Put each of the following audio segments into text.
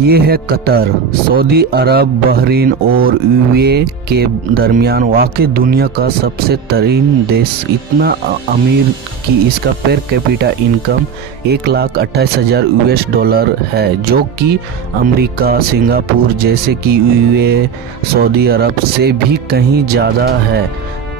ये है Qatar. Saudi अरब, Bahrain और यूएई के दरमियान वाक़ दुनिया का सबसे तरीन देश, इतना अमीर कि इसका पर कैपिटा इनकम 1,28,000 US$ है, जो कि अमेरिका, सिंगापुर जैसे कि यूएई, सऊदी अरब से भी कहीं ज़्यादा है।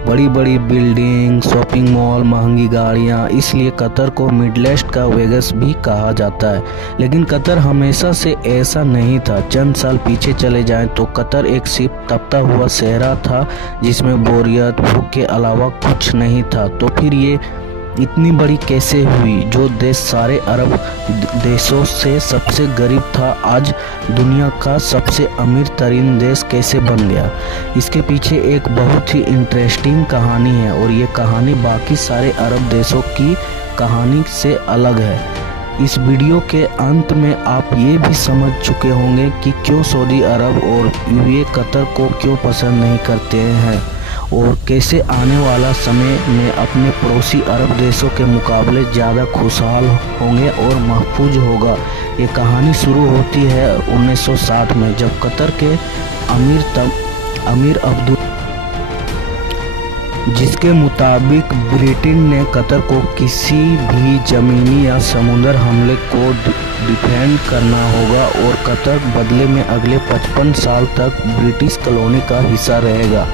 बड़ी बड़ी बिल्डिंग, शॉपिंग मॉल, महंगी गाड़ियाँ, इसलिए कतर को मिडिल ईस्ट का वेगस भी कहा जाता है। लेकिन कतर हमेशा से ऐसा नहीं था। चंद साल पीछे चले जाएं तो कतर एक सिर्फ तपता हुआ सहरा था जिसमें बोरियत, भूख के अलावा कुछ नहीं था। तो फिर ये इतनी बड़ी कैसे हुई? जो देश सारे अरब देशों से सबसे गरीब था, आज दुनिया का सबसे अमीर तरीन देश कैसे बन गया? इसके पीछे एक बहुत ही इंटरेस्टिंग कहानी है और ये कहानी बाकी सारे अरब देशों की कहानी से अलग है। इस वीडियो के अंत में आप ये भी समझ चुके होंगे कि क्यों सऊदी अरब और यूएई कतर को क्यों पसंद नहीं करते हैं और कैसे आने वाला समय में अपने पड़ोसी अरब देशों के मुकाबले ज़्यादा खुशहाल होंगे और महफूज होगा। ये कहानी शुरू होती है 1960 में, जब कतर के अमीर अब्दुल, जिसके मुताबिक ब्रिटेन ने कतर को किसी भी ज़मीनी या समुद्र हमले को डिफेंड करना होगा और कतर बदले में अगले 55 साल तक ब्रिटिश कॉलोनी का हिस्सा रहेगा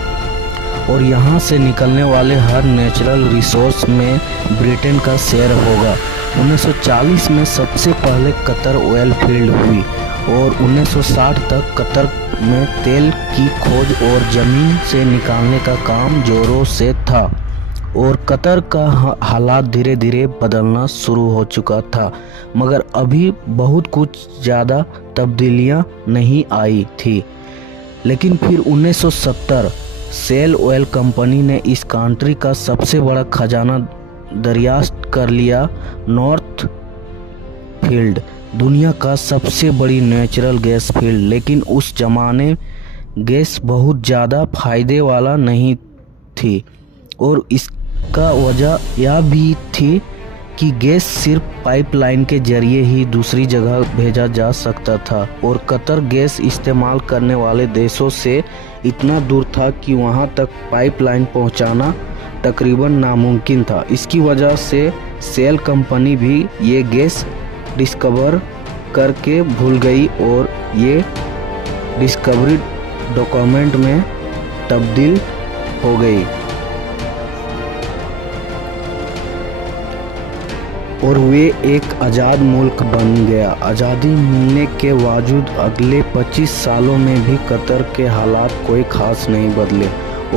और यहाँ से निकलने वाले हर नेचुरल रिसोर्स में ब्रिटेन का शेयर होगा। 1940 में सबसे पहले कतर ऑयल फील्ड हुई और 1960 तक कतर में तेल की खोज और ज़मीन से निकालने का काम जोरों से था और कतर का हालात धीरे धीरे बदलना शुरू हो चुका था, मगर अभी बहुत कुछ ज़्यादा तब्दीलियाँ नहीं आई थी। लेकिन फिर 1970 शेल ऑयल कंपनी ने इस कंट्री का सबसे बड़ा खजाना दरियाफ्त कर लिया। नॉर्थ फील्ड दुनिया का सबसे बड़ी नेचुरल गैस फील्ड, लेकिन उस जमाने गैस बहुत ज़्यादा फायदे वाला नहीं थी और इसका वजह यह भी थी कि गैस सिर्फ पाइपलाइन के जरिए ही दूसरी जगह भेजा जा सकता था और कतर गैस इस्तेमाल करने वाले देशों से इतना दूर था कि वहां तक पाइपलाइन पहुंचाना तकरीबन नामुमकिन था। इसकी वजह से शेल कंपनी भी ये गैस डिस्कवर करके भूल गई और ये डिस्कवरी डॉक्यूमेंट में तब्दील हो गई और वे एक आज़ाद मुल्क बन गया। आज़ादी मिलने के बावजूद अगले 25 सालों में भी कतर के हालात कोई खास नहीं बदले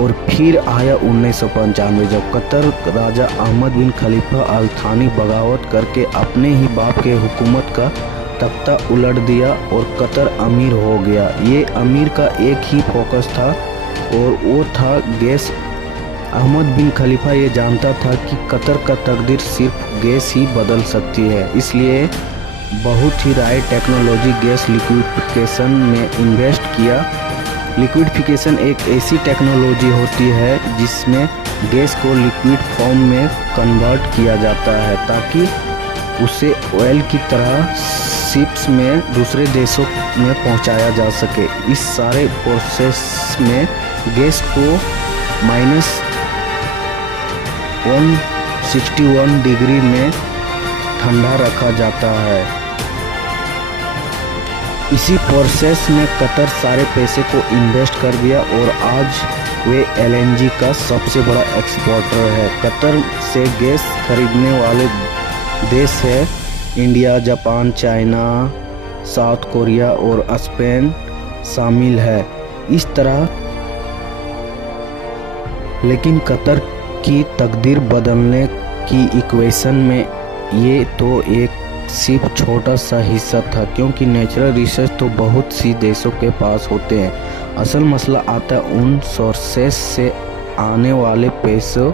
और फिर आया 1995, जब कतर राजा अहमद बिन खलीफा अल थानी बगावत करके अपने ही बाप के हुकूमत का तख्ता उलट दिया और कतर अमीर हो गया। ये अमीर का एक ही फोकस था और वो था गैस। अहमद बिन खलीफा ये जानता था कि कतर का तकदीर सिर्फ गैस ही बदल सकती है, इसलिए बहुत ही राइट टेक्नोलॉजी गैस लिक्विडिफिकेशन में इन्वेस्ट किया। लिक्विडिफिकेशन एक ऐसी टेक्नोलॉजी होती है जिसमें गैस को लिक्विड फॉर्म में कन्वर्ट किया जाता है ताकि उसे ऑयल की तरह शिप्स में दूसरे देशों में पहुंचाया जा सके। इस सारे प्रोसेस में गैस को -161 डिग्री में ठंडा रखा जाता है। इसी प्रोसेस में कतर सारे पैसे को इन्वेस्ट कर दिया और आज वे एलएनजी का सबसे बड़ा एक्सपोर्टर है। कतर से गैस खरीदने वाले देश है India, Japan, China, south Korea और स्पेन शामिल है। इस तरह लेकिन कतर की तकदीर बदलने की इक्वेशन में ये तो एक सिर्फ छोटा सा हिस्सा था, क्योंकि नेचुरल रिसोर्स तो बहुत सी देशों के पास होते हैं। असल मसला आता है उन सोर्सेस से आने वाले पैसों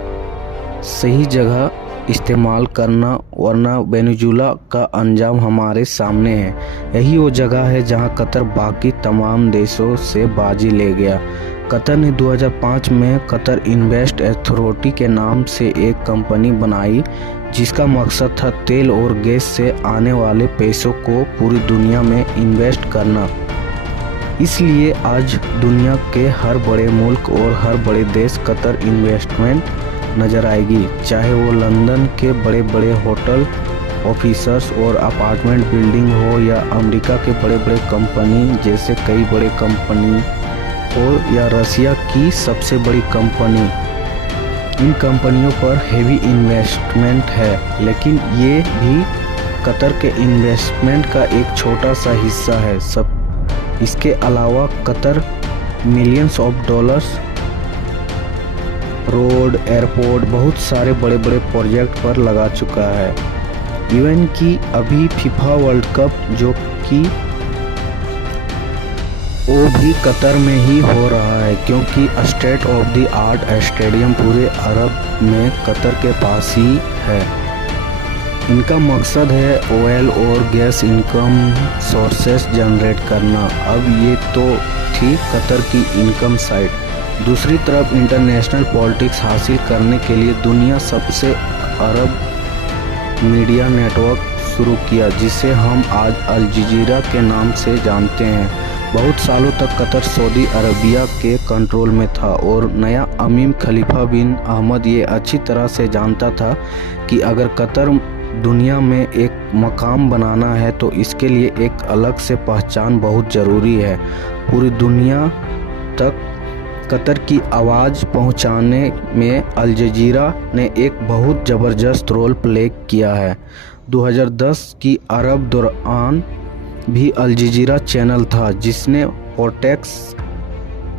सही जगह इस्तेमाल करना, वरना वेनेजुला का अंजाम हमारे सामने है। यही वो जगह है जहां कतर बाकी तमाम देशों से बाजी ले गया। कतर ने 2005 में कतर इन्वेस्ट अथॉरिटी के नाम से एक कंपनी बनाई। जिसका मकसद था तेल और गैस से आने वाले पैसों को पूरी दुनिया में इन्वेस्ट करना। इसलिए आज दुनिया के हर बड़े मुल्क और हर बड़े देश कतर इन्वेस्टमेंट नज़र आएगी, चाहे वो लंदन के बड़े बड़े होटल, ऑफिसर्स और अपार्टमेंट बिल्डिंग हो या अमेरिका के बड़े बड़े कंपनी जैसे कई बड़े कंपनी हो या रसिया की सबसे बड़ी कंपनी। इन कंपनियों पर हेवी इन्वेस्टमेंट है, लेकिन ये भी कतर के इन्वेस्टमेंट का एक छोटा सा हिस्सा है। सब इसके अलावा Qatar millions of dollars road, airport, बहुत सारे बड़े बड़े प्रोजेक्ट पर लगा चुका है। इवन कि अभी फीफा वर्ल्ड कप जो कि वो भी कतर में ही हो रहा है, क्योंकि state of the art stadium पूरे अरब में कतर के पास ही है। इनका मकसद है ऑयल और गैस इनकम सोर्सेस जनरेट करना। अब ये तो थी कतर की इनकम साइड। दूसरी तरफ इंटरनेशनल पॉलिटिक्स हासिल करने के लिए दुनिया सबसे अरब मीडिया नेटवर्क शुरू किया, जिसे हम आज अल जजीरा के नाम से जानते हैं। बहुत सालों तक कतर सऊदी अरबिया के कंट्रोल में था और नया अमीर खलीफा बिन अहमद ये अच्छी तरह से जानता था कि अगर कतर दुनिया में एक मकाम बनाना है तो इसके लिए एक अलग से पहचान बहुत ज़रूरी है। पूरी दुनिया तक कतर की आवाज़ पहुंचाने में अल जजीरा ने एक बहुत ज़बरदस्त रोल प्ले किया है। 2010 की अरब दौरान भी अल जजीरा चैनल था जिसने पोर्टेक्स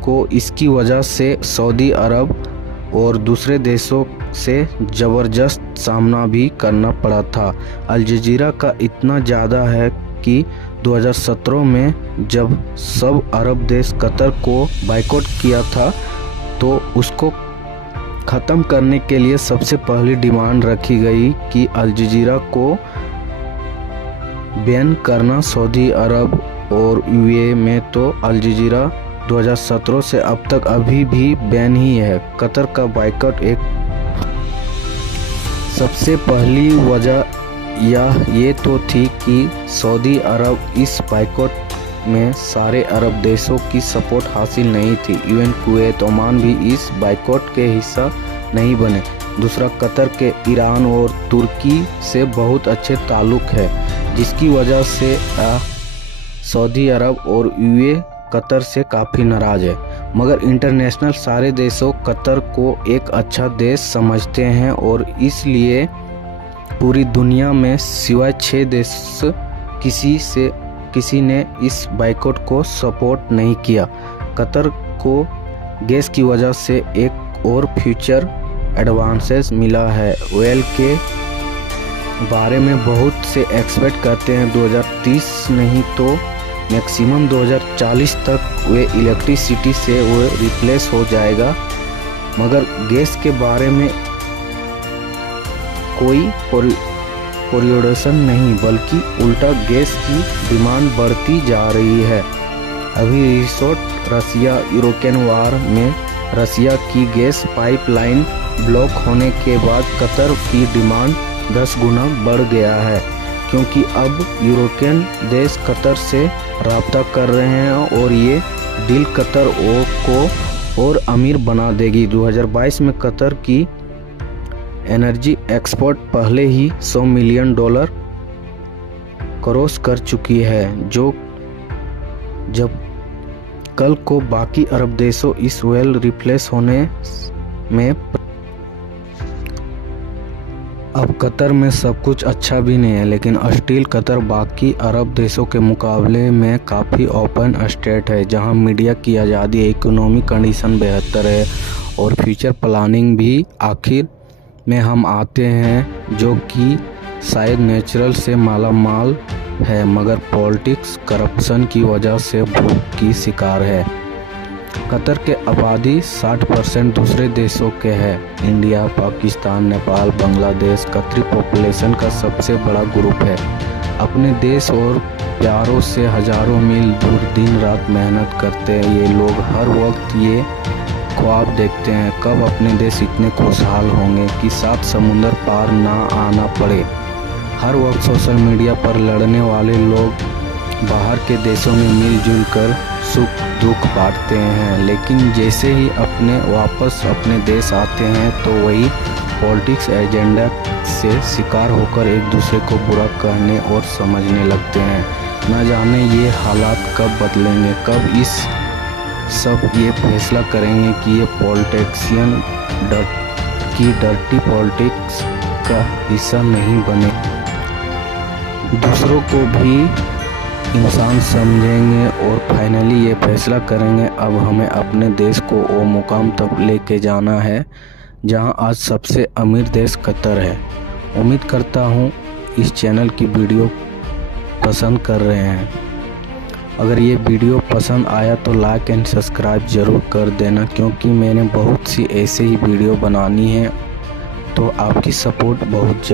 को इसकी वजह से सऊदी अरब और दूसरे देशों से ज़बरदस्त सामना भी करना पड़ा था। अल जजीरा का इतना ज़्यादा है कि 2017 में जब सब अरब देश कतर को बाइकआउट किया था तो उसको ख़त्म करने के लिए सबसे पहली डिमांड रखी गई कि अल जजीरा को बैन करना। सऊदी अरब और यूएई में तो अल जजीरा 2017 से अब तक अभी भी बैन ही है। कतर का बाइकआउट एक सबसे पहली वजह ये तो थी कि सऊदी अरब इस बाइकआउट में सारे अरब देशों की सपोर्ट हासिल नहीं थी। इवन कुवैत, ओमान भी इस बाइकआउट के हिस्सा नहीं बने। दूसरा, कतर के ईरान और तुर्की से बहुत अच्छे ताल्लुक है, जिसकी वजह से सऊदी अरब और यूएई कतर से काफ़ी नाराज़ है। मगर इंटरनेशनल सारे देशों कतर को एक अच्छा देश समझते हैं और इसलिए पूरी दुनिया में सिवाय 6 देश किसी ने इस बाइकआउट को सपोर्ट नहीं किया। कतर को गैस की वजह से एक और फ्यूचर एडवांसेस मिला है। ऑयल के बारे में बहुत से एक्सपेक्ट करते हैं 2030 नहीं तो मैक्सिमम 2040 तक वे इलेक्ट्रिसिटी से वो रिप्लेस हो जाएगा। मगर गैस के बारे में कोई प्रोडक्शन नहीं, बल्कि उल्टा गैस की डिमांड बढ़ती जा रही है। अभी रिसोर्ट रसिया यूक्रेन वार में रसिया की गैस पाइपलाइन ब्लॉक होने के बाद कतर की डिमांड 10 गुना बढ़ गया है, क्योंकि अब यूरोपियन देश कतर से राब्ता कर रहे हैं और ये डील कतर को और अमीर बना देगी। 2022 में कतर की एनर्जी एक्सपोर्ट पहले ही $100 मिलियन क्रॉस कर चुकी है, जो जब कल को बाकी अरब देशों इस ऑयल रिप्लेस होने में। अब कतर में सब कुछ अच्छा भी नहीं है, लेकिन स्टील कतर बाकी अरब देशों के मुकाबले में काफ़ी ओपन स्टेट है, जहां मीडिया की आज़ादी, इकोनॉमिक कंडीशन बेहतर है और फ्यूचर प्लानिंग भी। आखिर में हम आते हैं जो कि शायद नेचुरल से माला माल है, मगर पॉलिटिक्स करप्शन की वजह से भूख की शिकार है। कतर के आबादी 60% दूसरे देशों के हैं। इंडिया, पाकिस्तान, नेपाल, बांग्लादेश कतरी पॉपुलेशन का सबसे बड़ा ग्रुप है। अपने देश और प्यारों से हज़ारों मील दूर दिन रात मेहनत करते हैं ये लोग। हर वक्त ये ख्वाब देखते हैं, कब अपने देश इतने खुशहाल होंगे कि 7 समुंदर पार ना आना पड़े। हर वक्त सोशल मीडिया पर लड़ने वाले लोग बाहर के देशों में मिलजुल कर सुख दुख बांटते हैं, लेकिन जैसे ही वापस अपने देश आते हैं तो वही पॉलिटिक्स एजेंडा से शिकार होकर एक दूसरे को बुरा कहने और समझने लगते हैं। न जाने ये हालात कब बदलेंगे, कब ये फैसला करेंगे कि ये पॉलिटिशियन की डर्टी पॉलिटिक्स का हिस्सा नहीं बने, दूसरों को भी इंसान समझेंगे और फाइनली ये फैसला करेंगे अब हमें अपने देश को वो मुकाम तक लेके जाना है जहां आज सबसे अमीर देश कतर है। उम्मीद करता हूं इस चैनल की वीडियो पसंद कर रहे हैं। अगर ये वीडियो पसंद आया तो लाइक एंड सब्सक्राइब ज़रूर कर देना, क्योंकि मैंने बहुत सी ऐसे ही वीडियो बनानी है, तो आपकी सपोर्ट बहुत